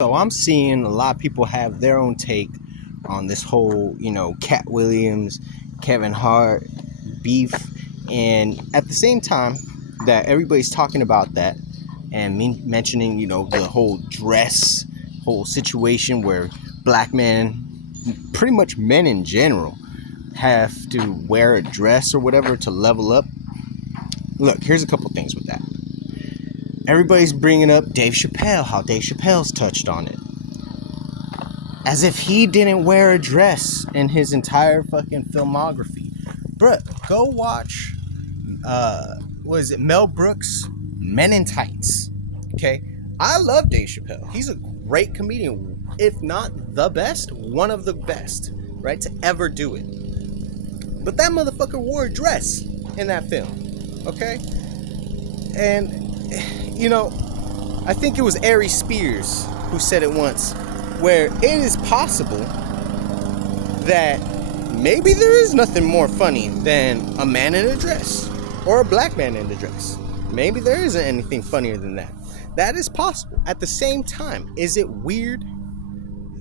So I'm seeing a lot of people have their own take on this whole, Katt Williams, Kevin Hart beef, and at the same time that everybody's talking about that and mentioning, the whole dress, whole situation where black men, pretty much men in general, have to wear a dress or whatever to level up. Look, here's a couple things with that. Everybody's bringing up Dave Chappelle, how Dave Chappelle's touched on it. As if he didn't wear a dress in his entire fucking filmography. Bruh, go watch, Mel Brooks' Men in Tights. Okay? I love Dave Chappelle. He's a great comedian. If not the best, one of the best, right, to ever do it. But that motherfucker wore a dress in that film. Okay? And I think it was Ari Spears who said it once, where it is possible that maybe there is nothing more funny than a man in a dress or a black man in a dress. Maybe there isn't anything funnier than that. That is possible. At the same time, is it weird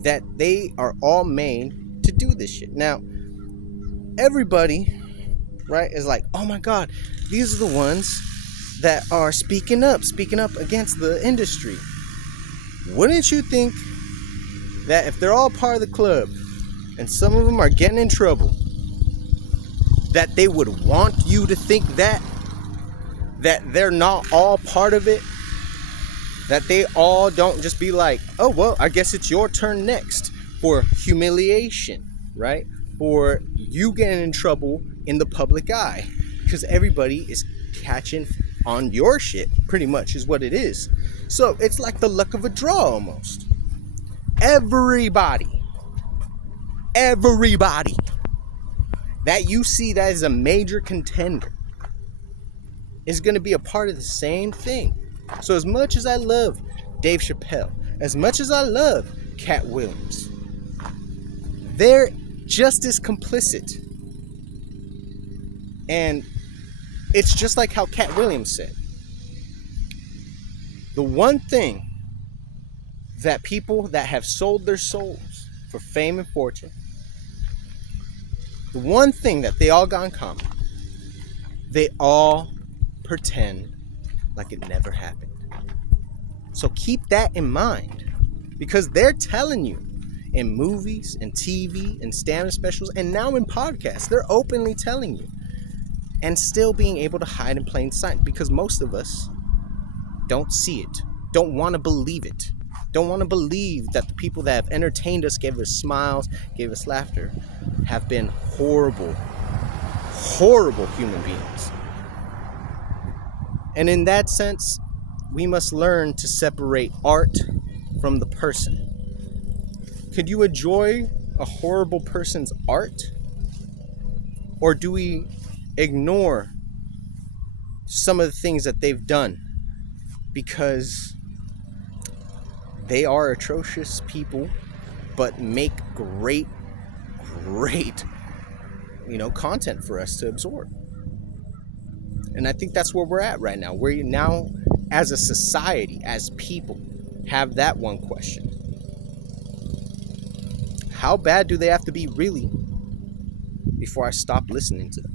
that they are all made to do this shit? Now, everybody, right, is like, oh my God, these are the ones that are speaking up against the industry. Wouldn't you think that if they're all part of the club and some of them are getting in trouble, that they would want you to think that they're not all part of it, that they all don't just be like, oh, well, I guess it's your turn next for humiliation, right? For you getting in trouble in the public eye, because everybody is catching on your shit, pretty much is what it is. So it's like the luck of a draw almost. Everybody that you see that is a major contender is going to be a part of the same thing. So as much as I love Dave Chappelle, as much as I love Katt Williams, they're just as complicit. And it's just like how Katt Williams said. The one thing that people that have sold their souls for fame and fortune, the one thing that they all got in common, they all pretend like it never happened. So keep that in mind, because they're telling you in movies and TV and stand-up specials and now in podcasts, they're openly telling you, and still being able to hide in plain sight, because most of us don't see it, don't want to believe it, don't want to believe that the people that have entertained us, gave us smiles, gave us laughter, have been horrible human beings. And in that sense, we must learn to separate art from the person. Could you enjoy a horrible person's art? Or do we ignore some of the things that they've done because they are atrocious people, but make great content for us to absorb? And I think that's where we're at right now. We're now, as a society, as people, have that one question. How bad do they have to be really before I stop listening to them?